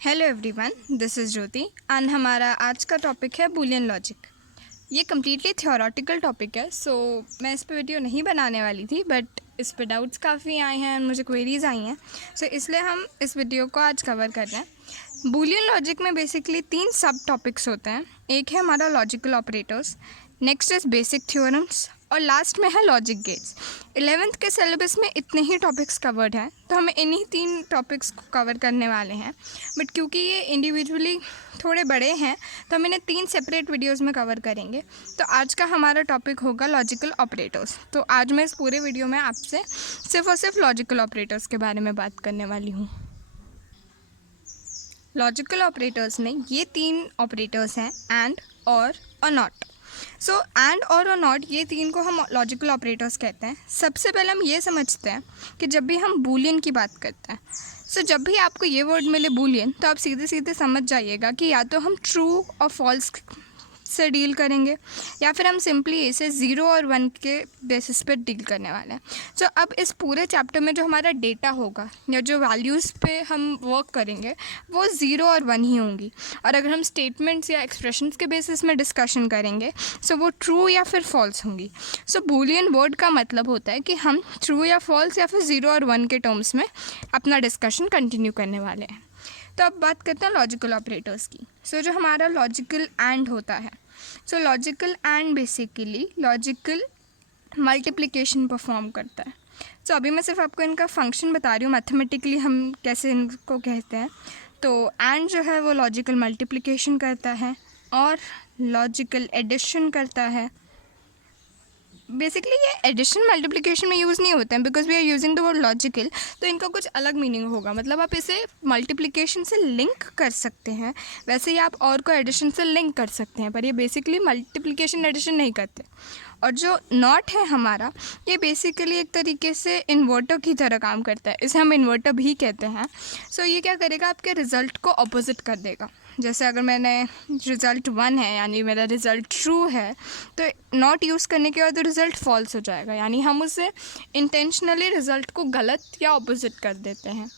Hello everyone, this is Jyoti and हमारा आज का टॉपिक है बूलियन लॉजिक। ये कम्प्लीटली थियोरेटिकल टॉपिक है, सो मैं इस पे वीडियो नहीं बनाने वाली थी, बट इस पे डाउट्स काफ़ी आए हैं और मुझे क्वेरीज आई हैं, सो इसलिए हम इस वीडियो को आज कवर कर रहे हैं। बूलियन लॉजिक में बेसिकली 3 सब टॉपिक्स होते हैं। एक है हमारा logical operators, next is basic theorems और लास्ट में है लॉजिक गेट्स। 11th के सिलेबस में इतने ही टॉपिक्स कवर्ड हैं, तो हम इन्हीं 3 टॉपिक्स को कवर करने वाले हैं। बट क्योंकि ये इंडिविजुअली थोड़े बड़े हैं तो हम इन्हें 3 सेपरेट वीडियोस में कवर करेंगे। तो आज का हमारा टॉपिक होगा लॉजिकल ऑपरेटर्स। तो आज मैं इस पूरे वीडियो में आपसे सिर्फ और सिर्फ लॉजिकल ऑपरेटर्स के बारे में बात करने वाली हूँ। लॉजिकल ऑपरेटर्स में ये 3 ऑपरेटर्स हैं, एंड, और नॉट। सो एंड और नॉट, ये 3 को हम लॉजिकल ऑपरेटर्स कहते हैं। सबसे पहले हम ये समझते हैं कि जब भी हम बूलियन की बात करते हैं, सो जब भी आपको ये वर्ड मिले बूलियन, तो आप सीधे सीधे समझ जाइएगा कि या तो हम ट्रू और फॉल्स से डील करेंगे या फिर हम सिंपली इसे 0 और 1 के बेसिस पर डील करने वाले हैं। सो अब इस पूरे चैप्टर में जो हमारा डेटा होगा या जो वैल्यूज़ पे हम वर्क करेंगे वो 0 और 1 ही होंगी। और अगर हम स्टेटमेंट्स या एक्सप्रेशंस के बेसिस में डिस्कशन करेंगे सो वो ट्रू या फिर फॉल्स होंगी। सो बूलियन वर्ड का मतलब होता है कि हम ट्रू या फॉल्स या फिर 0 और 1 के टर्म्स में अपना डिस्कशन कंटिन्यू करने वाले हैं। तो अब बात करते हैं लॉजिकल ऑपरेटर्स की। सो जो हमारा लॉजिकल एंड होता है, सो logical and basically logical multiplication perform करता है। सो अभी मैं सिर्फ आपको इनका फंक्शन बता रही हूँ, मैथमेटिकली हम कैसे इनको कहते हैं। तो एंड जो है वो लॉजिकल मल्टीप्लिकेशन करता है और लॉजिकल एडिशन करता है। बेसिकली ये एडिशन मल्टीप्लिकेशन में यूज़ नहीं होते हैं because we are using the word logical, तो इनका कुछ अलग मीनिंग होगा। मतलब आप इसे मल्टीप्लिकेशन से लिंक कर सकते हैं, वैसे ही आप और को एडिशन से लिंक कर सकते हैं, पर ये बेसिकली मल्टीप्लिकेशन एडिशन नहीं करते। और जो नॉट है हमारा, ये बेसिकली एक तरीके से इन्वर्टर की तरह काम करता है, इसे हम इन्वर्टर भी कहते हैं। सो ये क्या करेगा, आपके रिज़ल्ट को अपोजिट कर देगा। जैसे अगर मैंने रिज़ल्ट 1 है यानी मेरा रिज़ल्ट ट्रू है, तो नॉट यूज़ करने के बाद तो रिज़ल्ट फॉल्स हो जाएगा, यानी हम उसे इंटेंशनली रिज़ल्ट को गलत या अपोजिट कर देते हैं।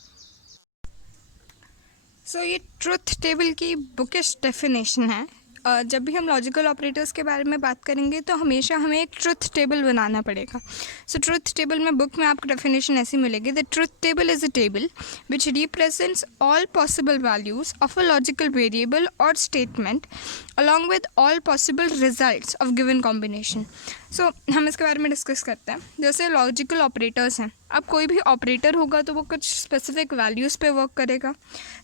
सो ये ट्रुथ टेबल की बुकिश डेफिनेशन है। जब भी हम लॉजिकल ऑपरेटर्स के बारे में बात करेंगे तो हमेशा हमें एक ट्रुथ टेबल बनाना पड़ेगा। सो ट्रुथ टेबल में बुक में आपको डेफिनेशन ऐसी मिलेगी, the truth table is a table which represents all possible values of a logical variable और statement along with all possible results of given combination. So हम इसके बारे में डिस्कस करते हैं। जैसे लॉजिकल ऑपरेटर्स हैं, अब कोई भी ऑपरेटर होगा तो वो कुछ स्पेसिफिक वैल्यूज़ पे वर्क करेगा।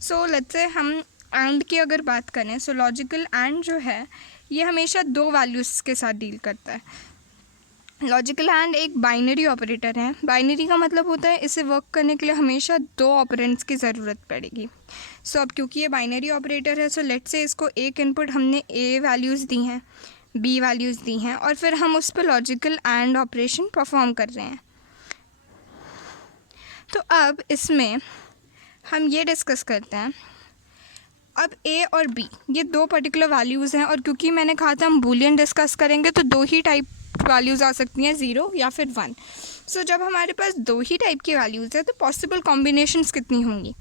सो लेट्स से हम एंड की अगर बात करें, सो लॉजिकल एंड जो है ये हमेशा 2 वैल्यूज़ के साथ डील करता है। लॉजिकल एंड एक बाइनरी ऑपरेटर है। बाइनरी का मतलब होता है इसे वर्क करने के लिए हमेशा 2 ऑपरेंड्स की ज़रूरत पड़ेगी। सो अब क्योंकि ये बाइनरी ऑपरेटर है, सो लेट्स से इसको एक इनपुट हमने ए वैल्यूज़ दी हैं, बी वैल्यूज़ दी हैं, और फिर हम उस पर लॉजिकल एंड ऑपरेशन परफॉर्म कर रहे हैं। तो अब इसमें हम ये डिस्कस करते हैं, अब ए और बी ये 2 पर्टिकुलर वैल्यूज़ हैं, और क्योंकि मैंने कहा था हम बूलियन डिस्कस करेंगे तो 2 ही टाइप वैल्यूज़ आ सकती हैं, 0 या फिर 1। सो जब हमारे पास 2 ही टाइप की वैल्यूज़ है तो पॉसिबल कॉम्बिनेशंस कितनी होंगी,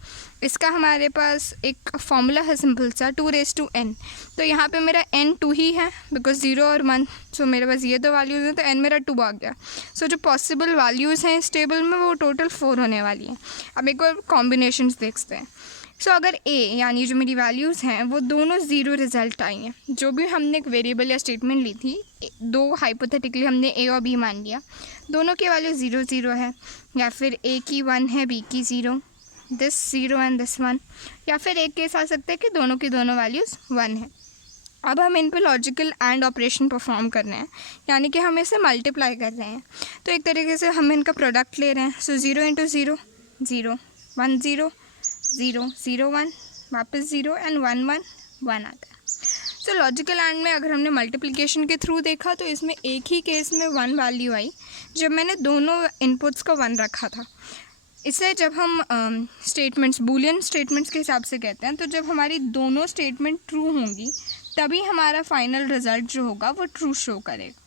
इसका हमारे पास एक फॉर्मूला है सिंपल सा, 2n। तो यहाँ पे मेरा n 2 ही है बिकॉज 0 और 1, सो मेरे पास ये 2 वैल्यूज़ हैं तो n मेरा 2 आ गया। सो जो पॉसिबल वैल्यूज़ हैं इस टेबल में वो टोटल 4 होने वाली हैं। अब एक और कॉम्बिनेशंस देखते हैं। सो अगर a यानी जो मेरी वैल्यूज़ हैं वो दोनों 0 रिज़ल्ट आई हैं, जो भी हमने एक वेरिएबल या स्टेटमेंट ली थी, 2 हाइपोथेटिकली हमने a और b मान लिया, दोनों की वैल्यू 0 0 है, या फिर a की 1 है, b की 0, दिस 0 एंड दिस 1, या फिर एक केस आ सकता है कि दोनों की दोनों वैल्यूज़ 1 है। अब हम इन पे लॉजिकल एंड ऑपरेशन परफॉर्म कर रहे हैं, यानी कि हम इसे मल्टीप्लाई कर रहे हैं। तो एक तरीके से हम इनका प्रोडक्ट ले रहे हैं। सो 0 इंटू 0 0, 1 0, 0 0 1, वापस 0 एंड 1 1 1 आता है। सो लॉजिकल एंड में अगर हमने मल्टीप्लिकेशन के थ्रू देखा तो इसमें एक ही केस में 1 वैल्यू आई जब मैंने दोनों इनपुट्स को 1 रखा था। इसे जब हम स्टेटमेंट्स बूलियन स्टेटमेंट्स के हिसाब से कहते हैं, तो जब हमारी दोनों स्टेटमेंट ट्रू होंगी तभी हमारा फाइनल रिज़ल्ट जो होगा वो ट्रू शो करेगा।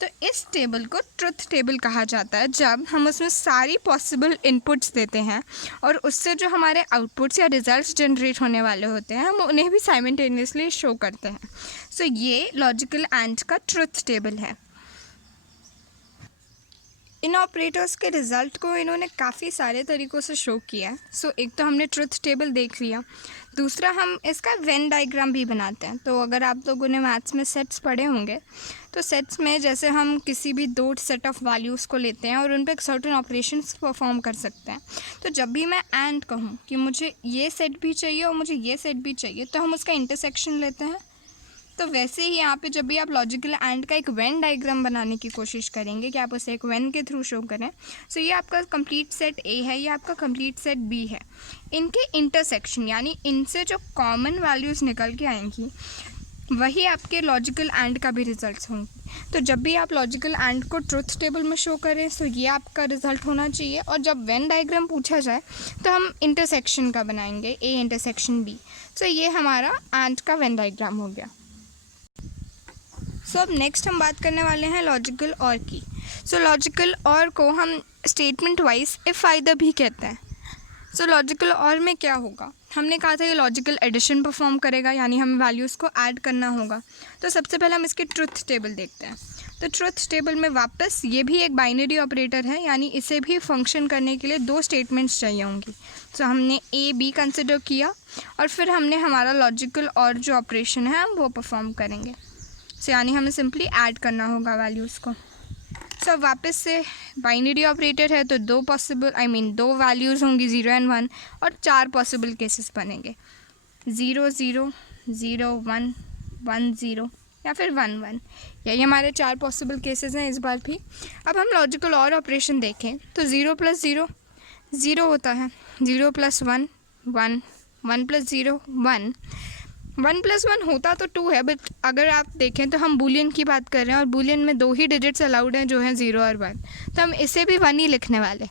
तो इस टेबल को ट्रुथ टेबल कहा जाता है जब हम उसमें सारी पॉसिबल इनपुट्स देते हैं और उससे जो हमारे आउटपुट्स या रिजल्ट्स जनरेट होने वाले होते हैं हम उन्हें भी साइमल्टेनियसली शो करते हैं। सो ये लॉजिकल एंड का ट्रुथ टेबल है। इन ऑपरेटर्स के रिज़ल्ट को इन्होंने काफ़ी सारे तरीक़ों से शो किया है। सो एक तो हमने ट्रुथ टेबल देख लिया, दूसरा हम इसका वेन डायग्राम भी बनाते हैं। तो अगर आप लोगों ने मैथ्स में सेट्स पढ़े होंगे तो सेट्स में जैसे हम किसी भी दो सेट ऑफ वैल्यूज़ को लेते हैं और उन पर एक सर्टेन ऑपरेशंस परफॉर्म कर सकते हैं। तो जब भी मैं एंड कहूँ कि मुझे ये सेट भी चाहिए और मुझे ये सेट भी चाहिए तो हम उसका इंटरसेक्शन लेते हैं। तो वैसे ही यहाँ पे जब भी आप लॉजिकल एंड का एक वेन डायग्राम बनाने की कोशिश करेंगे कि आप उसे एक वेन के थ्रू शो करें। सो ये आपका कंप्लीट सेट ए है, ये आपका कंप्लीट सेट बी है। इनके इंटरसेक्शन यानी इनसे जो कॉमन वैल्यूज़ निकल के आएंगी वही आपके लॉजिकल एंड का भी रिजल्ट्स होंगे। तो जब भी आप लॉजिकल एंड को ट्रुथ टेबल में शो करें तो ये आपका रिजल्ट होना चाहिए, और जब वेन डायग्राम पूछा जाए तो हम इंटरसेक्शन का बनाएंगे, ए इंटरसेक्शन बी। सो ये हमारा एंड का वेन डायग्राम हो गया। सो अब नेक्स्ट हम बात करने वाले हैं लॉजिकल और की। सो लॉजिकल और को हम स्टेटमेंट वाइज इफ़ आइदर भी कहते हैं। सो लॉजिकल और में क्या होगा, हमने कहा था ये लॉजिकल एडिशन परफॉर्म करेगा, यानी हमें वैल्यूज़ को ऐड करना होगा। तो सबसे पहले हम इसके ट्रुथ टेबल देखते हैं। तो ट्रुथ टेबल में वापस ये भी एक बाइनरी ऑपरेटर है, यानी इसे भी फंक्शन करने के लिए दो स्टेटमेंट्स चाहिए होंगी। सो हमने ए बी कंसिडर किया और फिर हमने हमारा लॉजिकल और जो ऑपरेशन है हम वो परफॉर्म करेंगे। सो यानी हमें सिंपली ऐड करना होगा वैल्यूज़ को। सो वापस से बाइनरी ऑपरेटर है तो दो वैल्यूज़ होंगी 0 और 1, और 4 पॉसिबल केसेस बनेंगे 0 0 0 1 1 0 या फिर 1 1। यही हमारे 4 पॉसिबल केसेस हैं इस बार भी। अब हम लॉजिकल और ऑपरेशन देखें तो 0 + 0 0 होता है, 0 + 1 1 1 + 0 1 1 + 1 होता तो 2 है, बट अगर आप देखें तो हम बूलियन की बात कर रहे हैं और बूलियन में 2 ही डिजिट्स अलाउड हैं जो हैं 0 और 1, तो हम इसे भी 1 ही लिखने वाले।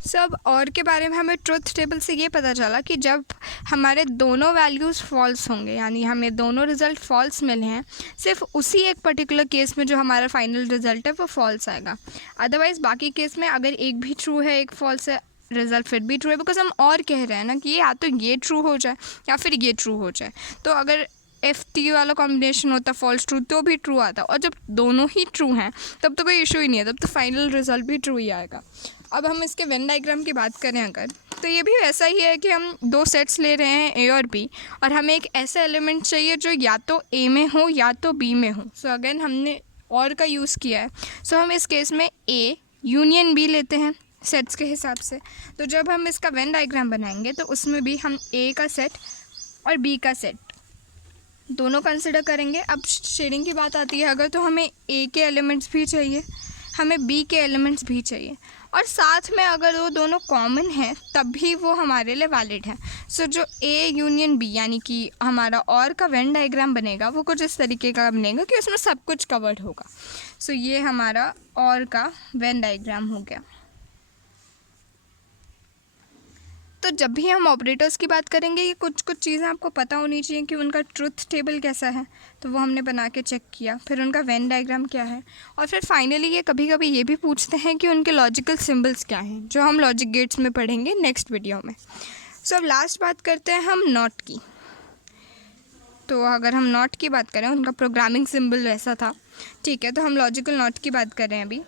सब और के बारे में हमें ट्रुथ टेबल से ये पता चला कि जब हमारे दोनों वैल्यूज़ फॉल्स होंगे, यानी हमें दोनों रिज़ल्ट फॉल्स मिले हैं, सिर्फ उसी एक पर्टिकुलर केस में जो हमारा फाइनल रिज़ल्ट है वो फॉल्स आएगा। अदरवाइज़ बाकी केस में अगर एक भी ट्रू है एक फॉल्स है, रिज़ल्ट फिर भी ट्रू है, बिकॉज हम और कह रहे हैं ना कि या तो ये ट्रू हो जाए या फिर ये ट्रू हो जाए। तो अगर FT वाला कॉम्बिनेशन होता फॉल्स ट्रू तो भी ट्रू आता, और जब दोनों ही ट्रू हैं तब तो कोई इशू ही नहीं है, तब तो फाइनल रिज़ल्ट भी ट्रू ही आएगा। अब हम इसके वेन डायग्राम की बात करें अगर, तो ये भी वैसा ही है कि हम दो सेट्स ले रहे हैं A और B, और हमें एक ऐसा एलिमेंट चाहिए जो या तो A में हो या तो B में हो। सो अगेन हमने और का यूज़ किया है। सो हम इस केस में A यूनियन B लेते हैं सेट्स के हिसाब से। तो जब हम इसका वेन डायग्राम बनाएंगे तो उसमें भी हम A का सेट और B का सेट दोनों कंसिडर करेंगे। अब शेडिंग की बात आती है अगर, तो हमें A के एलिमेंट्स भी चाहिए, हमें B के एलिमेंट्स भी चाहिए, और साथ में अगर वो दोनों कॉमन हैं तब भी वो हमारे लिए वैलिड है। सो जो A यूनियन B यानी कि हमारा और का वेन डायग्राम बनेगा वो कुछ इस तरीके का बनेगा कि उसमें सब कुछ कवर्ड होगा। सो ये हमारा और का वेन डायग्राम हो गया। तो जब भी हम ऑपरेटर्स की बात करेंगे ये कुछ चीज़ें आपको पता होनी चाहिए कि उनका ट्रुथ टेबल कैसा है, तो वो हमने बना के चेक किया, फिर उनका वेन डायग्राम क्या है, और फिर फाइनली ये कभी कभी ये भी पूछते हैं कि उनके लॉजिकल सिंबल्स क्या हैं, जो हम लॉजिक गेट्स में पढ़ेंगे नेक्स्ट वीडियो में। सो अब लास्ट बात करते हैं हम नॉट की। तो अगर हम नॉट की बात करें, उनका प्रोग्रामिंग सिंबल वैसा था, ठीक है, तो हम लॉजिकल नॉट की बात कर रहे हैं अभी।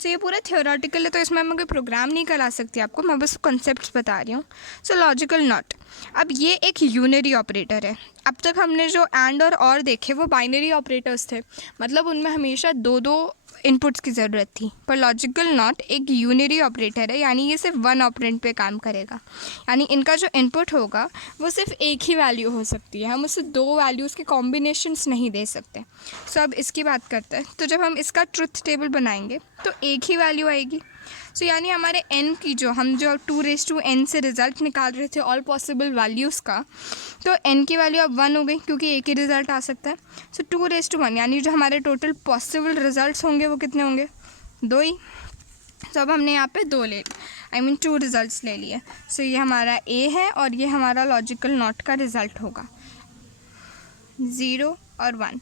तो ये पूरा थियोरेटिकल है, तो इसमें मैं कोई प्रोग्राम नहीं करा सकती आपको, मैं बस कॉन्सेप्ट्स बता रही हूँ। सो लॉजिकल नॉट, अब ये एक यूनरी ऑपरेटर है। अब तक हमने जो एंड और देखे वो बाइनरी ऑपरेटर्स थे, मतलब उनमें हमेशा दो इनपुट्स की ज़रूरत थी, पर लॉजिकल नॉट एक यूनरी ऑपरेटर है, यानी ये सिर्फ 1 ऑपरेंड पे काम करेगा, यानी इनका जो इनपुट होगा वो सिर्फ एक ही वैल्यू हो सकती है, हम उससे 2 वैल्यूज़ के कॉम्बिनेशंस नहीं दे सकते। सो अब इसकी बात करते हैं, तो जब हम इसका ट्रुथ टेबल बनाएंगे तो एक ही वैल्यू आएगी। सो यानी हमारे n की जो 2n से रिज़ल्ट निकाल रहे थे ऑल पॉसिबल वैल्यूज़ का, तो n की वैल्यू अब 1 हो गई क्योंकि एक ही रिज़ल्ट आ सकता है। सो 2 यानी जो हमारे टोटल पॉसिबल रिज़ल्ट्स होंगे वो कितने होंगे, 2 ही। तो अब हमने यहाँ पे 2 ले 2 रिज़ल्ट्स ले लिए। सो ये हमारा A है और ये हमारा लॉजिकल नॉट का रिज़ल्ट होगा 0 और 1।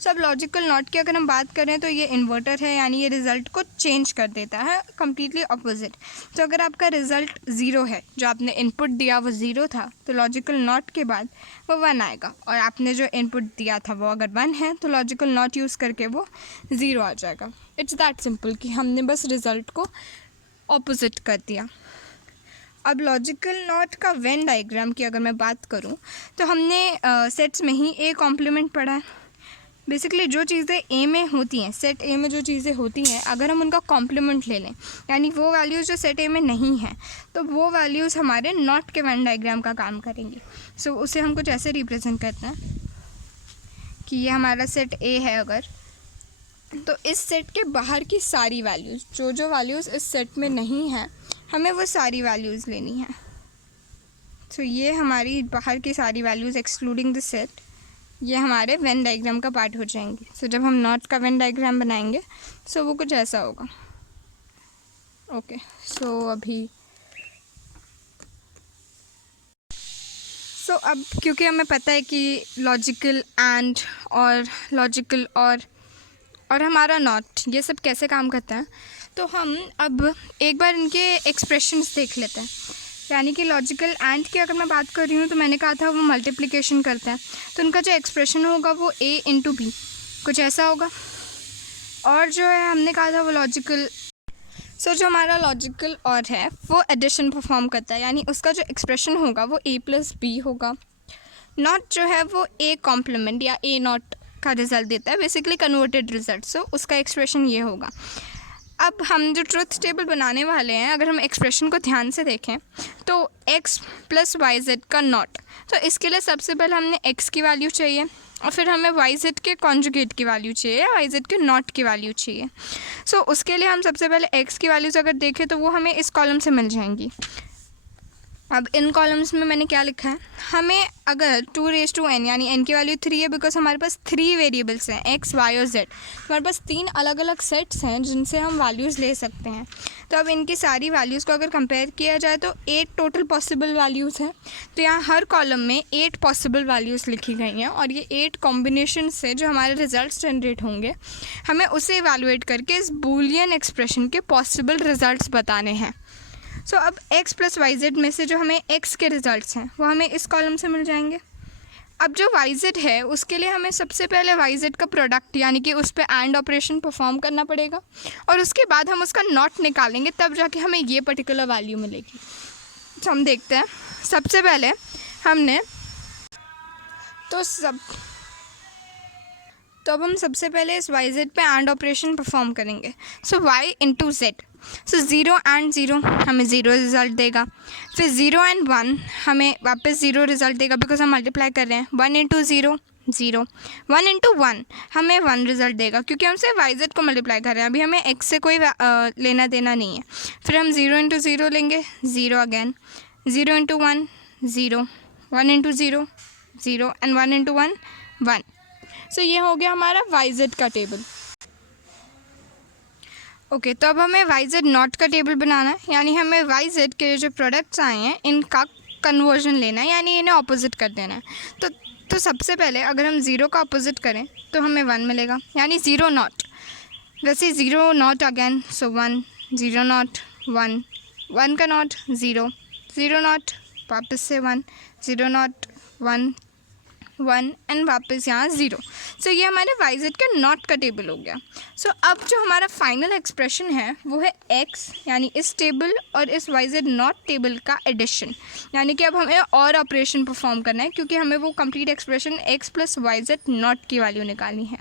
सो अब लॉजिकल नॉट की अगर हम बात करें तो ये इन्वर्टर है, यानी ये रिज़ल्ट को चेंज कर देता है कम्प्लीटली अपोजिट। तो अगर आपका रिज़ल्ट 0 है, जो आपने इनपुट दिया वो 0 था, तो लॉजिकल नॉट के बाद वो 1 आएगा, और आपने जो इनपुट दिया था वो अगर 1 है तो लॉजिकल नॉट यूज़ करके वो 0 आ जाएगा। इट्स दैट सिंपल कि हमने बस रिज़ल्ट को ऑपोजिट कर दिया। अब लॉजिकल नॉट का वेन डायग्राम की अगर मैं बात करूं तो हमने सेट्स में ही ए कॉम्प्लीमेंट पढ़ा है। बेसिकली जो चीज़ें ए में होती हैं, सेट ए में जो चीज़ें होती हैं, अगर हम उनका कॉम्प्लीमेंट ले लें, यानी वो वैल्यूज़ जो सेट ए में नहीं हैं, तो वो वैल्यूज़ हमारे नॉट के वेन डायग्राम का काम करेंगी। सो उसे हम कुछ ऐसे रिप्रेजेंट करते हैं कि ये हमारा सेट ए है अगर, तो इस सेट के बाहर की सारी वैल्यूज़, जो वैल्यूज़ इस सेट में नहीं हैं, हमें वो सारी वैल्यूज़ लेनी है। तो ये हमारी बाहर की सारी वैल्यूज़ एक्सक्लूडिंग द सेट, ये हमारे वेन डायग्राम का पार्ट हो जाएंगी। सो जब हम नॉट का वेन डायग्राम बनाएंगे सो वो कुछ ऐसा होगा। ओके, सो अभी अब क्योंकि हमें पता है कि लॉजिकल एंड और लॉजिकल और हमारा नॉट, ये सब कैसे काम करता है, तो हम अब एक बार इनके एक्सप्रेशंस देख लेते हैं। यानी कि लॉजिकल एंड की अगर मैं बात कर रही हूँ तो मैंने कहा था वो मल्टीप्लिकेशन करता है, तो उनका जो एक्सप्रेशन होगा वो a इंटू बी कुछ ऐसा होगा। और जो है हमने कहा था वो लॉजिकल, जो हमारा लॉजिकल और है वो एडिशन परफॉर्म करता है, यानी उसका जो एक्सप्रेशन होगा वो a प्लस बी होगा। नॉट जो है वो a कॉम्प्लीमेंट या a नॉट का रिज़ल्ट देता है, बेसिकली कन्वर्टेड रिज़ल्ट। सो उसका एक्सप्रेशन ये होगा। अब हम जो ट्रुथ टेबल बनाने वाले हैं, अगर हम एक्सप्रेशन को ध्यान से देखें तो x प्लस वाई जेड का नॉट, तो इसके लिए सबसे पहले हमने x की वैल्यू चाहिए और फिर हमें वाई जेड के कॉन्जुगेट की वैल्यू चाहिए, वाई जेड के नॉट की वैल्यू चाहिए। सो उसके लिए हम सबसे पहले x की वैल्यूज़ अगर देखें तो वो हमें इस कॉलम से मिल जाएंगी। अब इन कॉलम्स में मैंने क्या लिखा है, हमें अगर 2n यानी n की वैल्यू 3 है, बिकॉज हमारे पास 3 वेरिएबल्स हैं x, y और z, हमारे पास 3 अलग अलग सेट्स हैं जिनसे हम वैल्यूज़ ले सकते हैं। तो अब इनकी सारी वैल्यूज़ को अगर कंपेयर किया जाए तो 8 टोटल पॉसिबल वैल्यूज़ हैं। तो यहाँ हर कॉलम में 8 पॉसिबल वैल्यूज़ लिखी गई हैं, और ये 8 कॉम्बिनेशन से जो हमारे रिजल्ट्स जनरेट होंगे, हमें उसे इवैल्यूएट करके इस बूलियन एक्सप्रेशन के पॉसिबल रिजल्ट्स बताने हैं। सो अब x प्लस वाई जेड में से जो हमें x के रिज़ल्ट्स हैं वो हमें इस कॉलम से मिल जाएंगे। अब जो वाई जेड है उसके लिए हमें सबसे पहले वाई जेड का प्रोडक्ट यानी कि उस पर एंड ऑपरेशन परफॉर्म करना पड़ेगा, और उसके बाद हम उसका नॉट निकालेंगे, तब जाके हमें ये पर्टिकुलर वैल्यू मिलेगी। तो हम देखते हैं, सबसे पहले हमने अब हम सबसे पहले इस वाई जेड पे एंड ऑपरेशन परफॉर्म करेंगे। सो y into Z, so 0 and 0 हमें 0 रिज़ल्ट देगा, फिर 0 एंड 1 हमें वापस 0 रिज़ल्ट देगा, बिकॉज हम मल्टीप्लाई कर रहे हैं। 1 इंटू 0 0, 1 इंटू 1 हमें 1 रिज़ल्ट देगा, क्योंकि हम सिर्फ वाई जेड को मल्टीप्लाई कर रहे हैं, अभी हमें x से कोई लेना देना नहीं है। फिर हम 0 इंटू 0 लेंगे, 0 again, 0 into 1 0, 1 into 0 0 and 1 into 1 1। सो ये हो गया हमारा वाई जेड का टेबल। ओके, तो अब हमें वाई जेड नॉट का टेबल बनाना है, यानी हमें वाई जेड के जो प्रोडक्ट्स आए हैं इनका कन्वर्जन लेना है, यानी इन्हें ऑपोजिट कर देना है। तो सबसे पहले अगर हम 0 का ऑपोजिट करें तो हमें 1 मिलेगा, यानी 0 नॉट, वैसे 0 नॉट अगेन, सो 1, 0 नॉट 1, 1 का नॉट 0, 0 नॉट वापस से 1, 0 नॉट 1 1 एंड वापस यहाँ 0। सो ये हमारे वाई जेड का नॉट का टेबल हो गया। सो अब जो हमारा फाइनल एक्सप्रेशन है वो है x, यानी इस टेबल और इस वाई जेड नॉट टेबल का एडिशन, यानी कि अब हमें और ऑपरेशन परफॉर्म करना है, क्योंकि हमें वो complete expression x plus Y Z not की वैल्यू निकालनी है।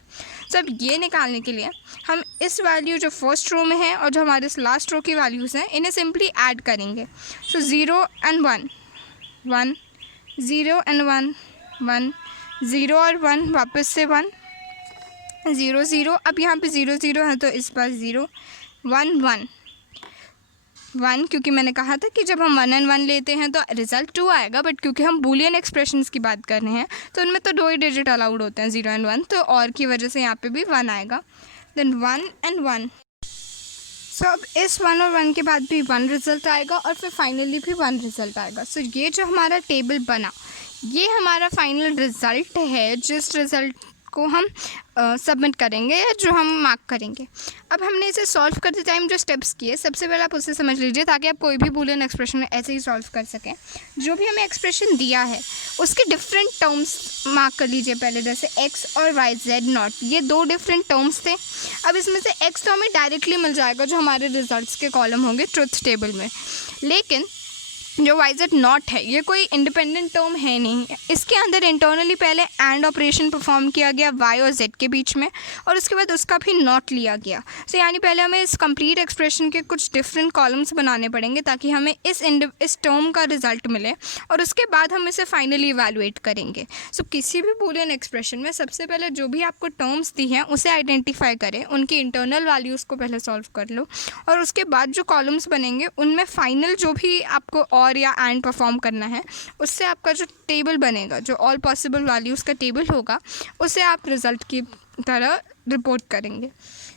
सो अब ये निकालने के लिए हम इस वैल्यू जो फर्स्ट रो में है और जो हमारे इस लास्ट रो की वैल्यूज़ हैं इन्हें सिंपली ऐड करेंगे। सो 0 एंड 1 1, 0 एंड 1 1, 0 और 1 वापस से 1, 0 0, अब यहाँ पे 0 0 है तो इस पास 0, 1 1 1, क्योंकि मैंने कहा था कि जब हम 1 एंड 1 लेते हैं तो रिज़ल्ट 2 आएगा, बट क्योंकि हम बूलियन एक्सप्रेशंस की बात कर रहे हैं तो उनमें तो 2 ही डिजिट अलाउड होते हैं, 0 एंड 1, तो और की वजह से यहाँ पे भी 1 आएगा। देन 1 एंड 1, सो अब इस 1 और 1 के बाद भी 1 रिज़ल्ट आएगा और फिर फाइनली भी 1 रिज़ल्ट आएगा। सो ये जो हमारा टेबल बना ये हमारा फाइनल रिज़ल्ट है, जिस रिज़ल्ट को हम सबमिट करेंगे या जो हम मार्क करेंगे। अब हमने इसे सॉल्व करते टाइम जो स्टेप्स किए, सबसे पहले आप उसे समझ लीजिए ताकि आप कोई भी बूलियन एक्सप्रेशन ऐसे ही सॉल्व कर सकें। जो भी हमें एक्सप्रेशन दिया है उसके डिफरेंट टर्म्स मार्क कर लीजिए पहले, जैसे एक्स और वाई जेड नॉट, ये 2 डिफरेंट टर्म्स थे। अब इसमें से एक्स तो हमें डायरेक्टली मिल जाएगा जो हमारे रिजल्ट्स के कॉलम होंगे ट्रुथ टेबल में, लेकिन जो वाई जेड नॉट है ये कोई इंडिपेंडेंट टर्म है नहीं। इसके अंदर इंटरनली पहले एंड ऑपरेशन परफॉर्म किया गया वाई और जेड के बीच में, और उसके बाद उसका भी नॉट लिया गया। सो यानी पहले हमें इस कंप्लीट एक्सप्रेशन के कुछ डिफरेंट कॉलम्स बनाने पड़ेंगे ताकि हमें इस टर्म का रिजल्ट मिले, और उसके बाद हम इसे फाइनली इवैल्यूएट करेंगे। सो किसी भी बूलियन एक्सप्रेशन में सबसे पहले जो भी आपको टर्म्स दी हैं उसे आइडेंटिफाई करें, उनकी इंटरनल वैल्यूज़ को पहले सॉल्व कर लो, और उसके बाद जो कॉलम्स बनेंगे उनमें फाइनल जो भी आपको और या एंड परफॉर्म करना है, उससे आपका जो टेबल बनेगा, जो ऑल पॉसिबल वैल्यूज़ का टेबल होगा, उसे आप रिज़ल्ट की तरह रिपोर्ट करेंगे।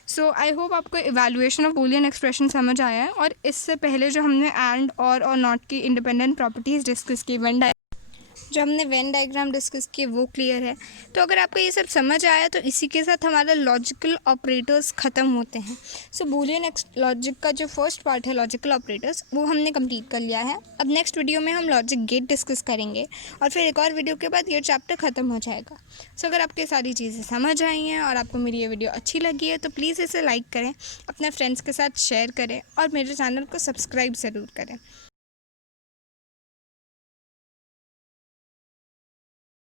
सो आई होप आपको इवैल्यूएशन ऑफ बूलियन एक्सप्रेशन समझ आया है। और इससे पहले जो हमने एंड और नॉट की इंडिपेंडेंट प्रॉपर्टीज़ डिस्कस की, जो हमने वेन डायग्राम डिस्कस किए, वो क्लियर है। तो अगर आपको ये सब समझ आया तो इसी के साथ हमारा लॉजिकल ऑपरेटर्स ख़त्म होते हैं। सो बूलियन लॉजिक का जो फर्स्ट पार्ट है लॉजिकल ऑपरेटर्स, वो हमने कंप्लीट कर लिया है। अब नेक्स्ट वीडियो में हम लॉजिक गेट डिस्कस करेंगे, और फिर एक और वीडियो के बाद ये चैप्टर ख़त्म हो जाएगा। सो अगर आपके सारी चीज़ें समझ आई हैं और आपको मेरी ये वीडियो अच्छी लगी है तो प्लीज़ इसे लाइक करें, अपने फ्रेंड्स के साथ शेयर करें, और मेरे चैनल को सब्सक्राइब ज़रूर करें।